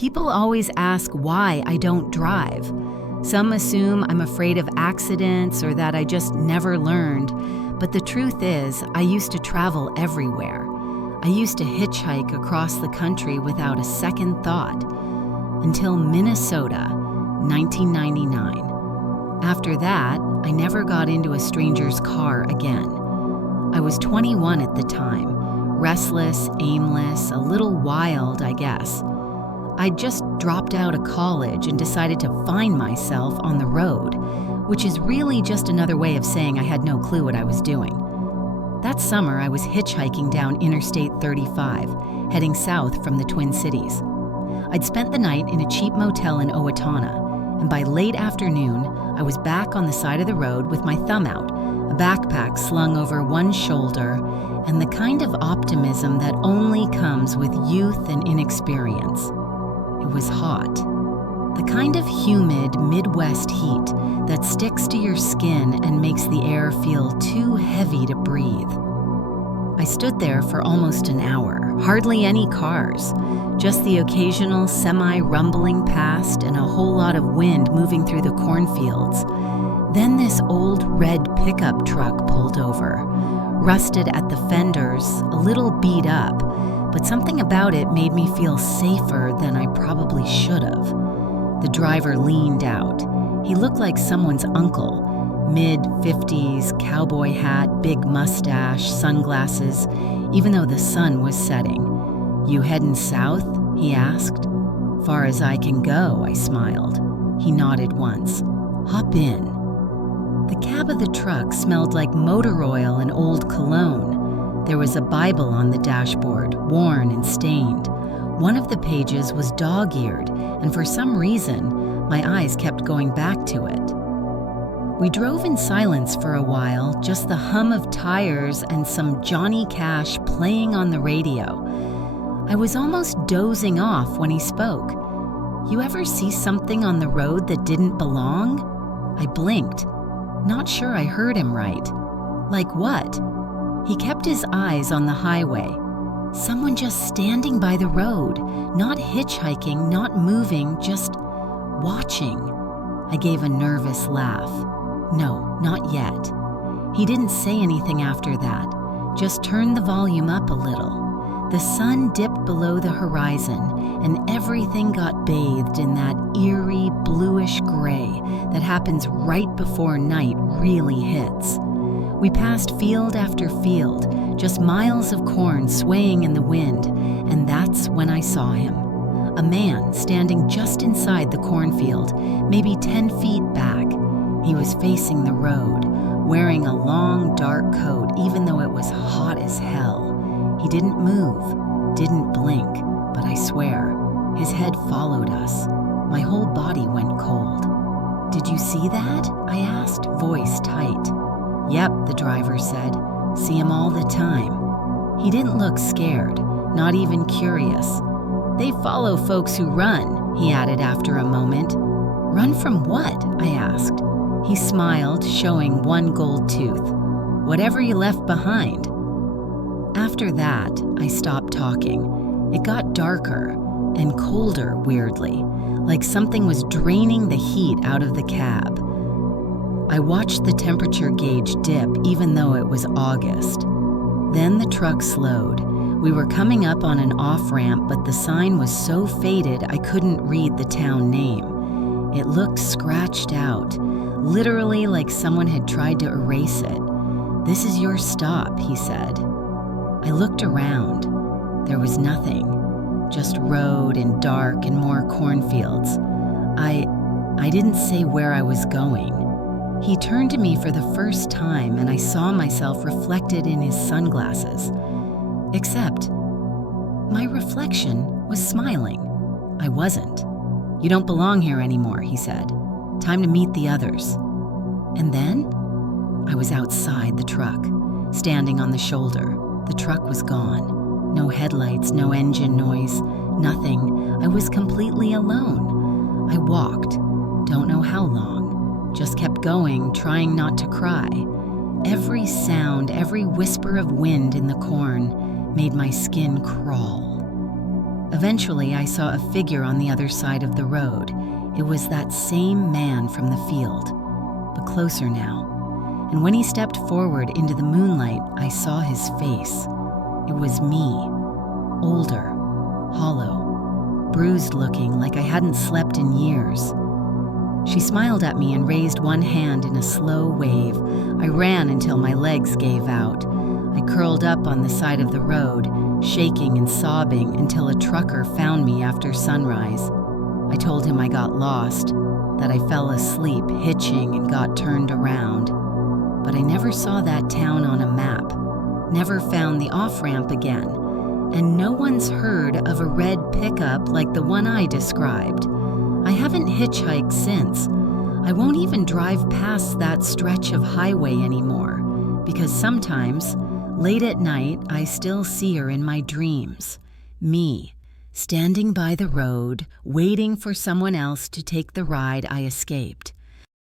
People always ask why I don't drive. Some assume I'm afraid of accidents or that I just never learned. But the truth is, I used to travel everywhere. I used to hitchhike across the country without a second thought. Until Minnesota, 1999. After that, I never got into a stranger's car again. I was 21 at the time, restless, aimless, a little wild, I guess. I'd just dropped out of college and decided to find myself on the road, which is really just another way of saying I had no clue what I was doing. That summer, I was hitchhiking down Interstate 35, heading south from the Twin Cities. I'd spent the night in a cheap motel in Owatonna, and by late afternoon, I was back on the side of the road with my thumb out, a backpack slung over one shoulder, and the kind of optimism that only comes with youth and inexperience. It was hot. The kind of humid Midwest heat that sticks to your skin and makes the air feel too heavy to breathe. I stood there for almost an hour, hardly any cars, just the occasional semi-rumbling past and a whole lot of wind moving through the cornfields. Then this old red pickup truck pulled over, rusted at the fenders, a little beat up, but something about it made me feel safer than I probably should have. The driver leaned out. He looked like someone's uncle, mid-50s, cowboy hat, big mustache, sunglasses, even though the sun was setting. "You headin' south?" he asked. "Far as I can go," I smiled. He nodded once. "Hop in." The cab of the truck smelled like motor oil and old cologne. There was a Bible on the dashboard, worn and stained. One of the pages was dog-eared, and for some reason, my eyes kept going back to it. We drove in silence for a while, just the hum of tires and some Johnny Cash playing on the radio. I was almost dozing off when he spoke. "You ever see something on the road that didn't belong?" I blinked, not sure I heard him right. "Like what?" He kept his eyes on the highway. Someone just standing by the road, not hitchhiking, not moving, just watching. I gave a nervous laugh. "No, not yet." He didn't say anything after that, just turned the volume up a little. The sun dipped below the horizon, and everything got bathed in that eerie bluish gray that happens right before night really hits. We passed field after field, just miles of corn swaying in the wind, and that's when I saw him. A man standing just inside the cornfield, maybe 10 feet back. He was facing the road, wearing a long, dark coat, even though it was hot as hell. He didn't move, didn't blink, but I swear, his head followed us. My whole body went cold. "Did you see that?" I asked, voice tight. "Yep," the driver said. "See him all the time." He didn't look scared, not even curious. "They follow folks who run," he added after a moment. "Run from what?" I asked. He smiled, showing one gold tooth. "Whatever you left behind." After that, I stopped talking. It got darker and colder, weirdly, like something was draining the heat out of the cab. I watched the temperature gauge dip even though it was August. Then the truck slowed. We were coming up on an off-ramp, but the sign was so faded I couldn't read the town name. It looked scratched out, literally like someone had tried to erase it. "This is your stop," he said. I looked around. There was nothing, just road and dark and more cornfields. I didn't say where I was going. He turned to me for the first time, and I saw myself reflected in his sunglasses. Except, my reflection was smiling. I wasn't. "You don't belong here anymore," he said. "Time to meet the others." And then, I was outside the truck, standing on the shoulder. The truck was gone. No headlights, no engine noise, nothing. I was completely alone. I walked, don't know how long, just kept going, trying not to cry. Every sound, every whisper of wind in the corn made my skin crawl. Eventually, I saw a figure on the other side of the road. It was that same man from the field, but closer now. And when he stepped forward into the moonlight, I saw his face. It was me, older, hollow, bruised looking like I hadn't slept in years. She smiled at me and raised one hand in a slow wave. I ran until my legs gave out. I curled up on the side of the road, shaking and sobbing until a trucker found me after sunrise. I told him I got lost, that I fell asleep hitching and got turned around. But I never saw that town on a map, never found the off-ramp again, and no one's heard of a red pickup like the one I described. I haven't hitchhiked since. I won't even drive past that stretch of highway anymore, because sometimes, late at night, I still see her in my dreams. Me, standing by the road, waiting for someone else to take the ride I escaped.